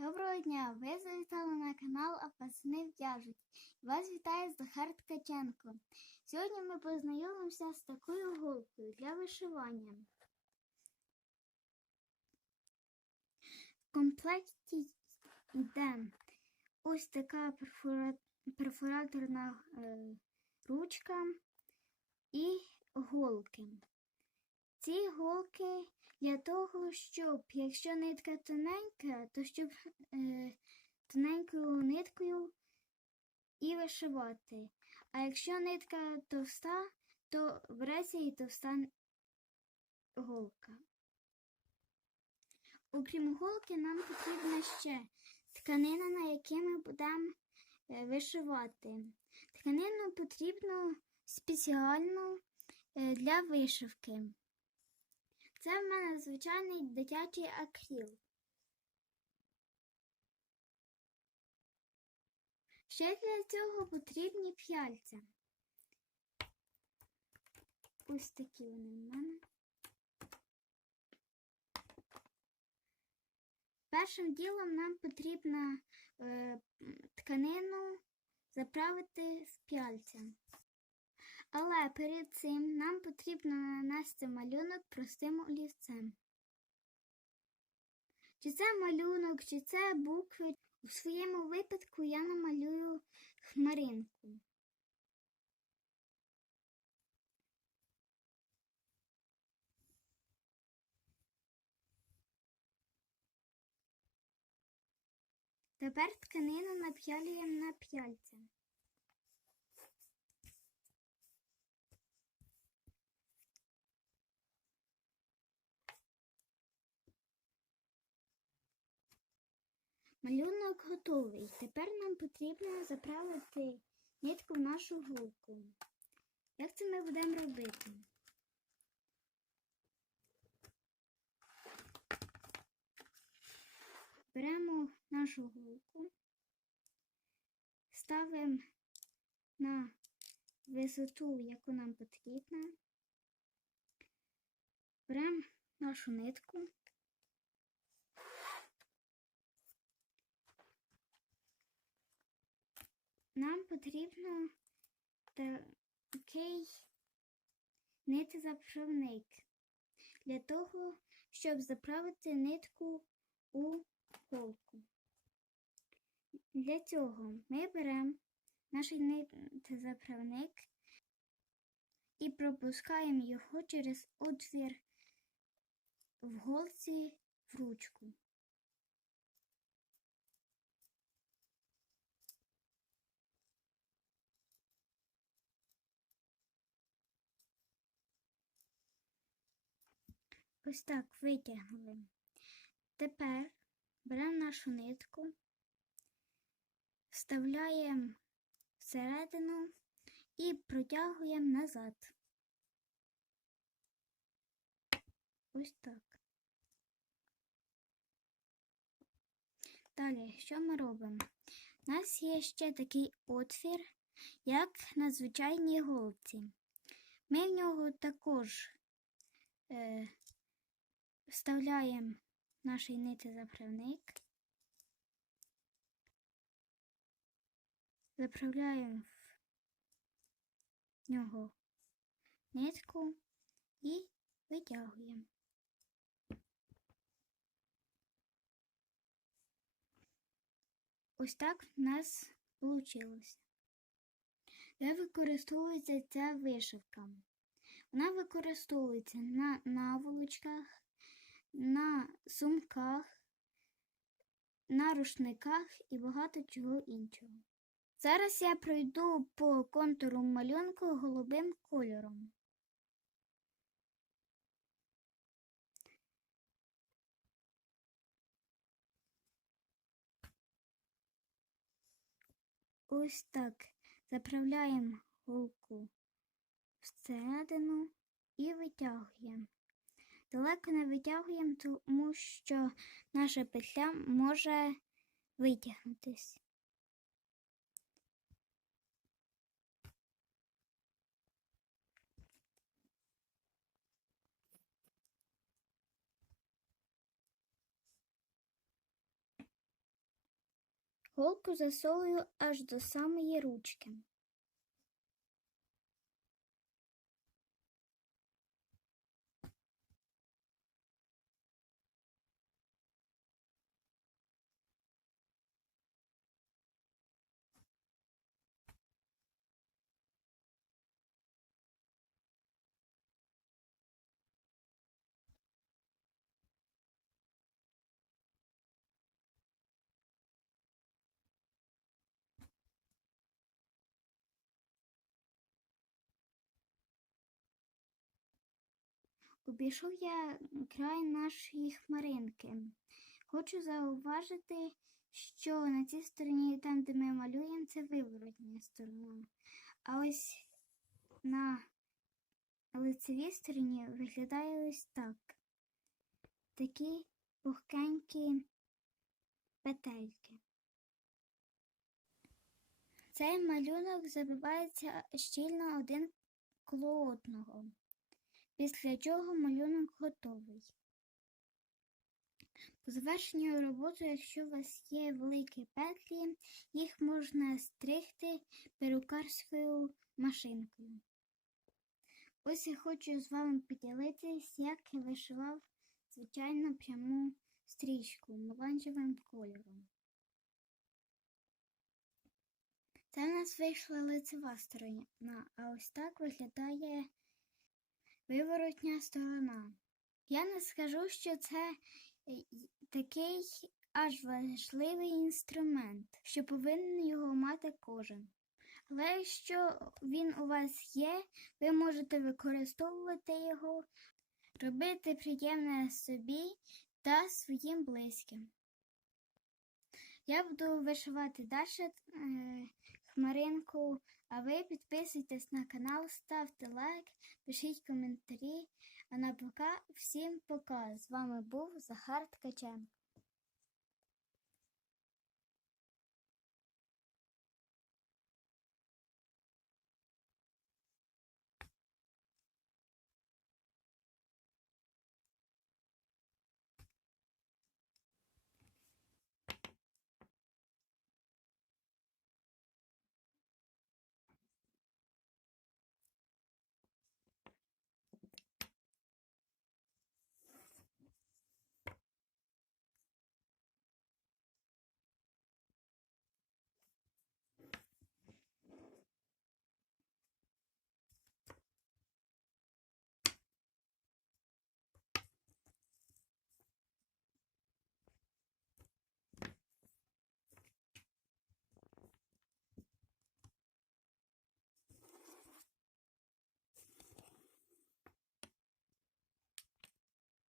Доброго дня! Ви завітали на канал А пацани в'яжуть. Вас вітає Захар Ткаченко. Сьогодні ми познайомимося з такою голкою для вишивання. В комплекті йде ось така перфора- перфораторна е, ручка і голки. Ці голки для того, щоб, якщо нитка тоненька, то щоб е, тоненькою ниткою і вишивати. А якщо нитка товста, то береться і товста голка. Окрім голки, нам потрібна ще тканина, на якій ми будемо е, вишивати. Тканину потрібно спеціально е, для вишивки. Це в мене звичайний дитячий акріл. Ще для цього потрібні п'яльця. Ось такі вони в мене. Першим ділом нам потрібно е, тканину заправити з п'яльця. Але перед цим нам потрібно нанести малюнок простим олівцем. Чи це малюнок, чи це букви. У своєму випадку я намалюю хмаринку. Тепер тканину нап'ялюємо на п'яльця. Малюнок готовий. Тепер нам потрібно заправити нитку в нашу голку. Як це ми будемо робити? Беремо нашу голку, ставимо на висоту, яку нам потрібна, беремо нашу нитку. Нам потрібно такий нитозаправник для того, щоб заправити нитку у голку. Для цього ми беремо наш нитозаправник і пропускаємо його через отвір в голці в ручку. Ось так витягнули. Тепер беремо нашу нитку, вставляємо всередину і протягуємо назад. Ось так. Далі, що ми робимо? У нас є ще такий отвір, як на звичайній голці. Ми в нього також е, вставляємо наш нитозаправник, заправляємо в нього нитку і витягуємо. Ось так в нас вийшло. Де використовується ця вишивка? Вона використовується на наволочках, на сумках, на рушниках і багато чого іншого. Зараз я пройду по контуру малюнку голубим кольором. Ось так заправляємо голку всередину і витягуємо. Далеко не витягуємо, тому що наша петля може витягнутись. Голку засовую аж до самої ручки. Обійшов я край нашої хмаринки. Хочу зауважити, що на цій стороні, там, де ми малюємо, це виворотня сторона. А ось на лицевій стороні виглядає ось так. Такі пухкенькі петельки. Цей малюнок забивається щільно один коло одного після чого малюнок готовий. По завершенню роботи, якщо у вас є великі петлі, їх можна стригти перукарською машинкою. Ось я хочу з вами поділитись, як я вишивав звичайно пряму стрічку оранжевим кольором. Це в нас вийшла лицева сторона, а ось так виглядає виворотня сторона. Я не скажу, що це е, такий аж важливий інструмент, що повинен його мати кожен. Але якщо він у вас є, ви можете використовувати його, робити приємне собі та своїм близьким. Я буду вишивати далі е, хмаринку, а ви підписуйтесь на канал, ставте лайк, пишіть коментарі. А на пока всім пока. З вами був Захар Ткаченко.